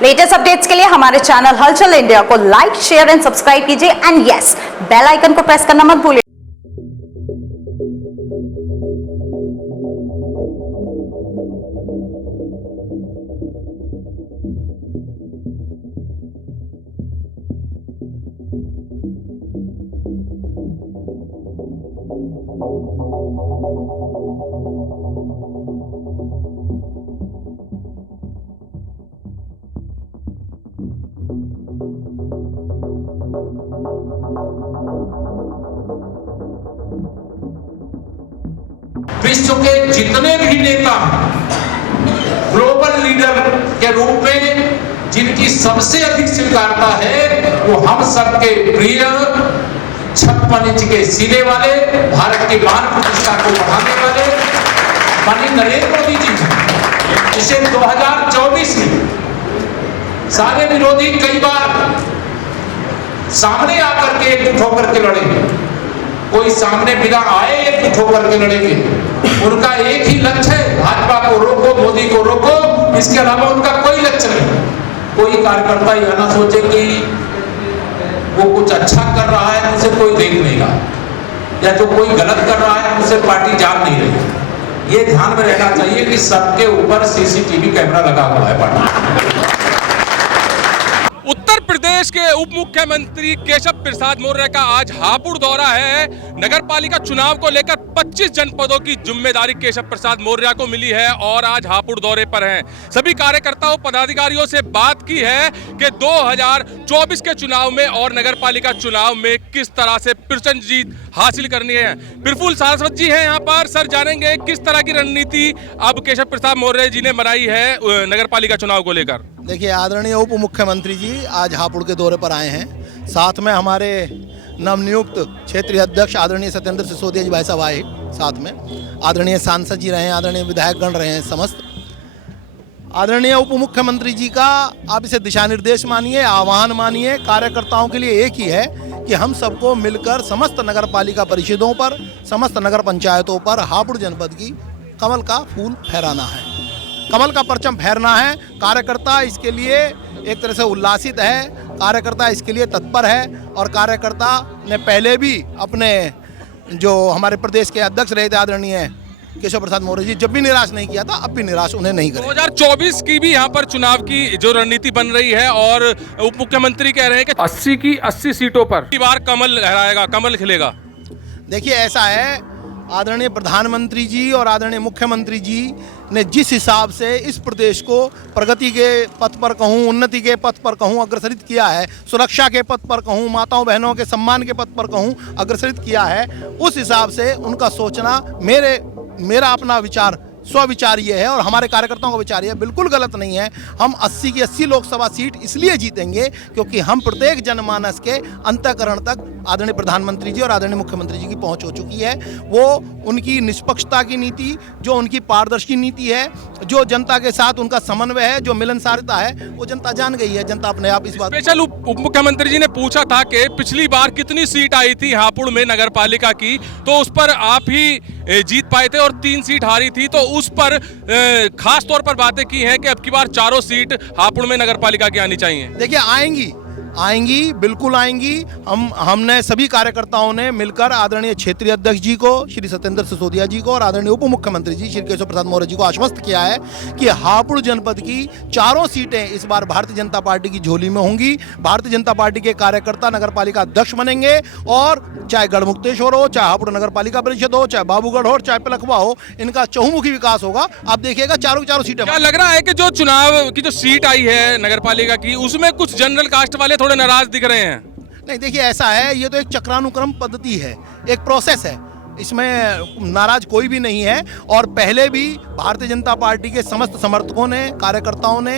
Latest updates के लिए हमारे चैनल हलचल इंडिया को लाइक, शेयर एंड सब्सक्राइब कीजिए एंड यस, बेल आइकन को प्रेस करना मत भूलिए। विश्व के जितने भी नेता ग्लोबल लीडर के रूप में जिनकी सबसे अधिक स्वीकारता है वो हम सबके प्रिय 56 इंच के सीने वाले, भारत की मान प्रतिष्ठा को बढ़ाने वाले माननीय नरेंद्र मोदी जी हैं। जिसे 2024 में सारे विरोधी कई बार सामने आकर के एकजुट होकर के लड़ेंगे, कोई सामने बिना आए एकजुट होकर के लड़ेंगे। उनका एक ही लक्ष्य है, भाजपा को रोको, मोदी को रोको, इसके अलावा उनका कोई लक्ष्य नहीं। कोई कार्यकर्ता यह ना सोचे कि वो कुछ अच्छा कर रहा है उसे कोई देख नहीं रहा, या जो कोई गलत कर रहा है उसे पार्टी जान नहीं रही। ये ध्यान में रहना चाहिए कि सबके ऊपर सीसीटीवी कैमरा लगा हुआ है पार्टी। उत्तर प्रदेश के उप मुख्यमंत्री केशव प्रसाद मौर्य का आज हापुड़ दौरा है। नगर पालिका चुनाव को लेकर 25 जनपदों की जिम्मेदारी केशव प्रसाद मौर्य को मिली है और आज हापुड़ दौरे पर हैं। सभी कार्यकर्ताओं पदाधिकारियों से बात की है कि 2024 के चुनाव में और नगर पालिका चुनाव में किस तरह से प्रचंड जीत हासिल करनी है। प्रफुल्ल सारस्वत जी हैं यहाँ पर। सर, जानेंगे किस तरह की रणनीति अब केशव प्रसाद मौर्य जी ने बनाई है नगर पालिका चुनाव को लेकर। देखिए, आदरणीय उप मुख्यमंत्री जी आज हापुड़ के दौरे पर आए हैं। साथ में हमारे नवनियुक्त क्षेत्रीय अध्यक्ष आदरणीय सत्येंद्र सिसोदिया जी भाई साहब आए साथ में। आदरणीय सांसद जी रहे हैं, आदरणीय विधायकगण रहे हैं समस्त। आदरणीय उप मुख्यमंत्री जी का आप इसे दिशा निर्देश मानिए, आह्वान मानिए, कार्यकर्ताओं के लिए एक ही है कि हम सबको मिलकर समस्त नगर पालिका परिषदों पर, समस्त नगर पंचायतों पर हापुड़ जनपद की कमल का फूल फहराना है, कमल का परचम फहरना है। कार्यकर्ता इसके लिए एक तरह से उल्लासित है, कार्यकर्ता इसके लिए तत्पर है और कार्यकर्ता ने पहले भी अपने जो हमारे प्रदेश के अध्यक्ष रहे थे आदरणीय केशव प्रसाद मौर्य जी, जब भी निराश नहीं किया था, अब भी निराश उन्हें नहीं करेगा। 2024 की भी यहाँ पर चुनाव की जो रणनीति बन रही है और उप मुख्यमंत्री कह रहे हैं कि 80 की 80 सीटों पर इस बार कमल लहराएगा, कमल खिलेगा। देखिए, ऐसा है, आदरणीय प्रधानमंत्री जी और आदरणीय मुख्यमंत्री जी ने जिस हिसाब से इस प्रदेश को प्रगति के पथ पर कहूँ, उन्नति के पथ पर कहूँ अग्रसरित किया है, सुरक्षा के पथ पर कहूँ, माताओं बहनों के सम्मान के पथ पर कहूँ अग्रसरित किया है, उस हिसाब से उनका सोचना मेरा अपना विचार स्वविचार ये है और हमारे कार्यकर्ताओं का विचार ये बिल्कुल गलत नहीं है। हम 80 की 80 लोकसभा सीट इसलिए जीतेंगे क्योंकि हम प्रत्येक जनमानस के अंतःकरण तक आदरणीय प्रधानमंत्री जी और आदरणीय मुख्यमंत्री जी की पहुंच हो चुकी है। वो उनकी निष्पक्षता की नीति, जो उनकी पारदर्शी नीति है, जो जनता के साथ उनका समन्वय है, जो मिलनसारता है, वो जनता जान गई है। जनता अपने आप इस बात। स्पेशल उप मुख्यमंत्री जी ने पूछा था कि पिछली बार कितनी सीट आई थी हापुड़ में नगर पालिका की, तो उस पर आप ही जीत पाए थे और 3 सीट हारी थी, तो उस पर खास तौर पर बातें की हैं कि अब की बार 4 सीट हापुड़ में नगर पालिका की आनी चाहिए। देखिए, आएंगी, बिल्कुल आएंगी। हमने सभी कार्यकर्ताओं ने मिलकर आदरणीय क्षेत्रीय अध्यक्ष जी को श्री सत्येंद्र सिसोदिया जी को और आदरणीय उप मुख्यमंत्री जी श्री केशव प्रसाद मौर्य जी को आश्वस्त किया है कि हापुड़ जनपद की 4 सीटें इस बार भारतीय जनता पार्टी की झोली में होंगी। भारतीय जनता पार्टी के कार्यकर्ता नगर पालिका अध्यक्ष बनेंगे और चाहे गढ़मुक्तेश्वर हो, चाहे हापुड़ नगर पालिका परिषद हो, चाहे बाबूगढ़ हो, चाहे पिलखवा हो, इनका चहुमुखी विकास होगा। आप देखिएगा, चारों की चारों सीटें। क्या लग रहा है कि जो चुनाव की जो सीट आई है नगर पालिका की, उसमें कुछ जनरल कास्ट वाले थोड़े नाराज दिख रहे हैं? नहीं, देखिए, ऐसा है, ये तो एक चक्रानुक्रम पद्धति है, एक प्रोसेस है, इसमें नाराज कोई भी नहीं है। और पहले भी भारतीय जनता पार्टी के समस्त समर्थकों ने, कार्यकर्ताओं ने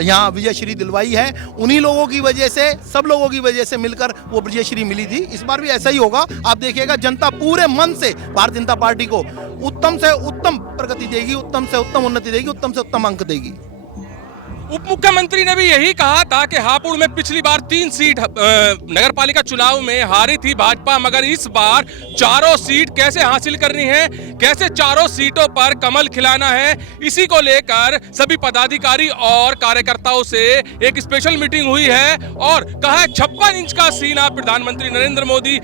यहाँ विजयश्री दिलवाई है। उन्हीं लोगों की वजह से, सब लोगों की वजह से मिलकर वो विजयश्री मिली थी। इस बार भी ऐसा ही होगा। आप देखिएगा, जनता पूरे मन से भारतीय जनता पार्टी को उत्तम से उत्तम प्रगति देगी, उत्तम से उत्तम उन्नति देगी, उत्तम से उत्तम अंक देगी। उप मुख्यमंत्री ने भी यही कहा था कि हापुड़ में पिछली बार 3 सीट नगरपालिका चुनाव में हारी थी भाजपा, मगर इस बार चारों सीट कैसे हासिल करनी है, कैसे चारों सीटों पर कमल खिलाना है, इसी को लेकर सभी पदाधिकारी और कार्यकर्ताओं से एक स्पेशल मीटिंग हुई है और कहा है 56 इंच का सीना प्रधानमंत्री नरेंद्र मोदी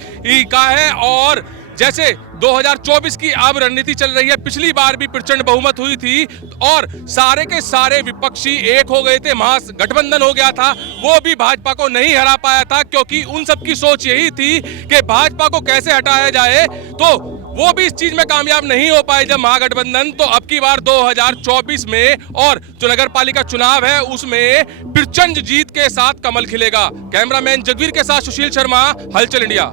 का है। और जैसे 2024 की अब रणनीति चल रही है, पिछली बार भी प्रचंड बहुमत हुई थी और सारे के सारे विपक्षी एक हो गए थे, महागठबंधन हो गया था, वो भी भाजपा को नहीं हरा पाया था, क्योंकि उन सबकी सोच यही थी कि भाजपा को कैसे हटाया जाए, तो वो भी इस चीज में कामयाब नहीं हो पाए जब महागठबंधन। तो अब की बार 2024 में और जो नगर पालिका चुनाव है उसमें प्रचंड जीत के साथ कमल खिलेगा। कैमरामैन जगवीर के साथ सुशील शर्मा, हलचल इंडिया।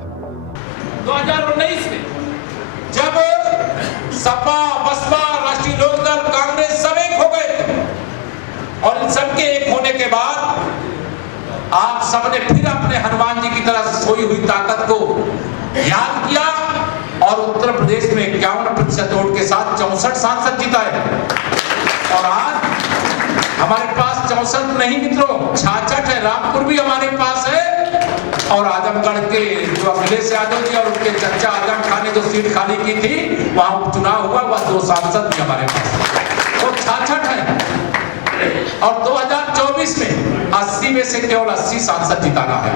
2019 में जब सपा, बसपा, राष्ट्रीय लोकदल, कांग्रेस सब एक हो गए थे और इन सबके एक होने के बाद आप सबने फिर अपने हनुमान जी की तरह सोई हुई ताकत को याद किया और उत्तर प्रदेश में 51% वोट के साथ 64 सांसद जिताए। और आज हमारे पास 64 नहीं मित्रों, 66 है। रामपुर भी हमारे पास है और आजमगढ़ के जो अखिलेश यादव जी और उनके चचा आजम खान ने जो सीट खाली की थी वहां उपचुनाव हुआ, वह 2 सांसद भी हमारे पास, तो 66 है। और 2024 में 80 में से केवल 80 सांसद जिताना है।